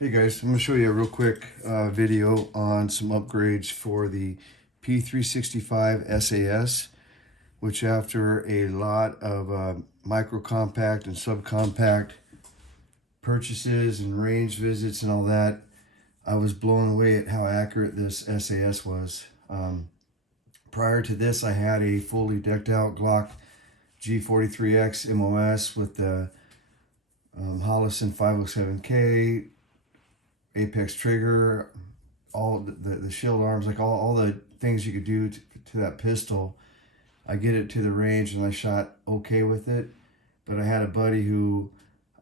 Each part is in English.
Hey guys, I'm going to show you a real quick video on some upgrades for the P365 SAS, which after a lot of micro compact and subcompact purchases and range visits and all that, I was blown away at how accurate this SAS was. Prior to this, I had a fully decked out Glock G43X MOS with the Hollison 507K, Apex trigger, all the shield arms, like all the things you could do to that pistol. I get it to the range and I shot okay with it, but I had a buddy who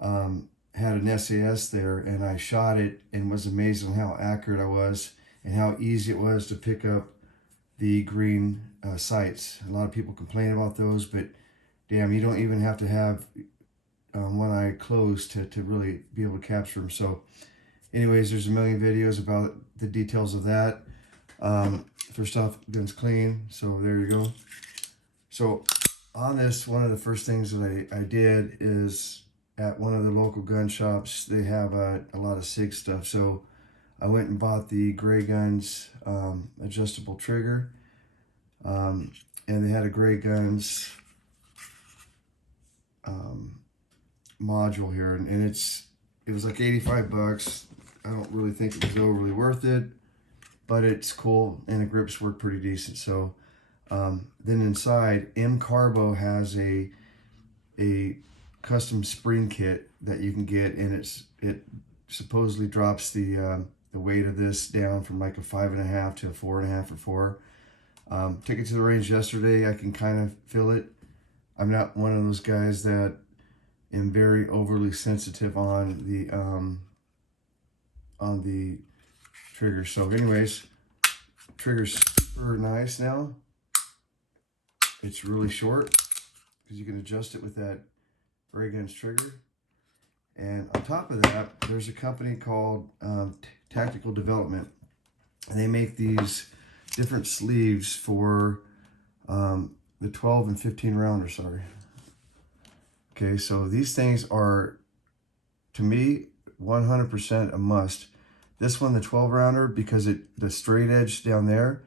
had an SAS there, and I shot it and was amazed on how accurate I was and how easy it was to pick up the green sights. A lot of people complain about those, but damn, you don't even have to have one eye closed to really be able to capture them. So anyways, there's a million videos about the details of that. First off, gun's clean, so there you go. So on this, one of the first things that I did is at one of the local gun shops, they have a lot of SIG stuff. So I went and bought the Gray Guns adjustable trigger, and they had a Gray Guns module here, and it was like 85 bucks. I don't really think it was overly worth it, but it's cool and the grips work pretty decent. So then inside, M-Carbo has a custom spring kit that you can get, and it supposedly drops the weight of this down from like a 5.5 to a 4.5 or 4. Took it to the range yesterday. I can kind of feel it. I'm not one of those guys that am very overly sensitive on the trigger. So anyways, trigger's super nice now. It's really short because you can adjust it with that Gray Guns trigger. And on top of that, there's a company called Tactical Development, and they make these different sleeves for the 12 and 15 rounder, sorry. Okay, so these things are, to me, 100% a must. This one, the 12 rounder, because the straight edge down there,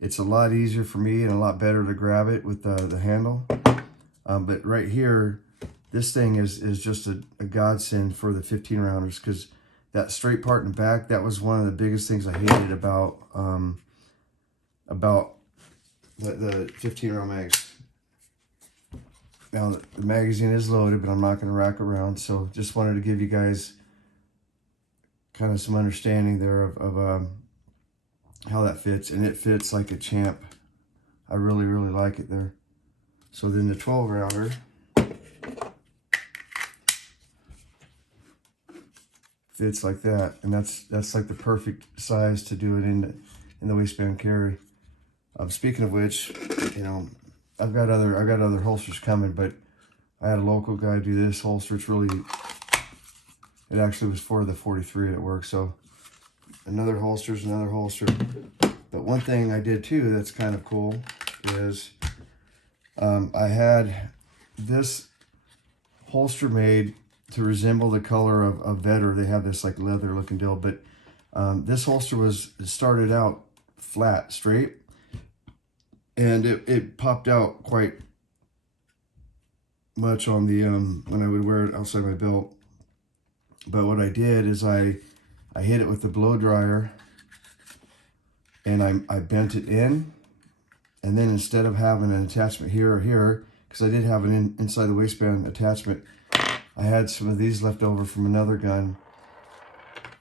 it's a lot easier for me and a lot better to grab it with the handle. But right here, this thing is just a godsend for the 15 rounders, because that straight part in the back, that was one of the biggest things I hated about the 15 round mags. Now the magazine is loaded, but I'm not going to rack around, so just wanted to give you guys kind of some understanding there of how that fits, and it fits like a champ. I really like it there. So then the 12 rounder fits like that, and that's like the perfect size to do it in the waistband carry. Speaking of which, you know, I got other holsters coming, but I had a local guy do this holster. It actually was for the 43 at work. So another holster's another holster. But one thing I did too that's kind of cool is I had this holster made to resemble the color of Vetter. They have this like leather looking deal, but this holster started out flat, straight, and it popped out quite much on the when I would wear it outside my belt. But what I did is I hit it with the blow dryer, and I bent it in, and then instead of having an attachment here or here, because I did have an inside the waistband attachment, I had some of these left over from another gun,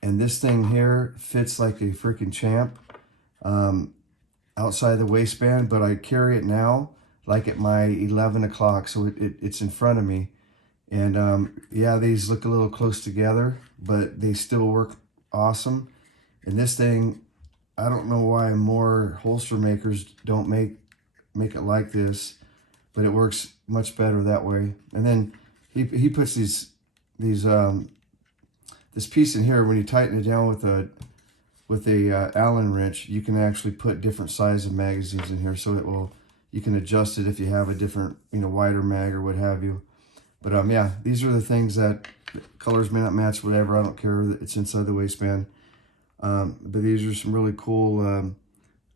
and this thing here fits like a freaking champ outside the waistband, but I carry it now like at my 11 o'clock, so it's in front of me. And yeah, these look a little close together, but they still work awesome. And this thing, I don't know why more holster makers don't make it like this, but it works much better that way. And then he puts this piece in here. When you tighten it down with a Allen wrench, you can actually put different size of magazines in here, so you can adjust it if you have a different, wider mag or what have you. But yeah, these are the things that Colors may not match, whatever, I don't care. It's inside the waistband. But these are some really cool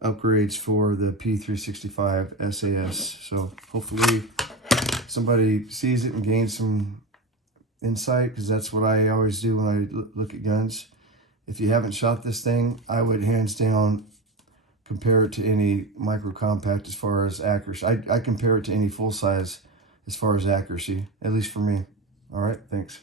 upgrades for the P365 SAS. So hopefully somebody sees it and gains some insight, because that's what I always do when I look at guns. If you haven't shot this thing, I would hands down compare it to any micro compact as far as accuracy. I compare it to any full size as far as accuracy, at least for me. All right, thanks.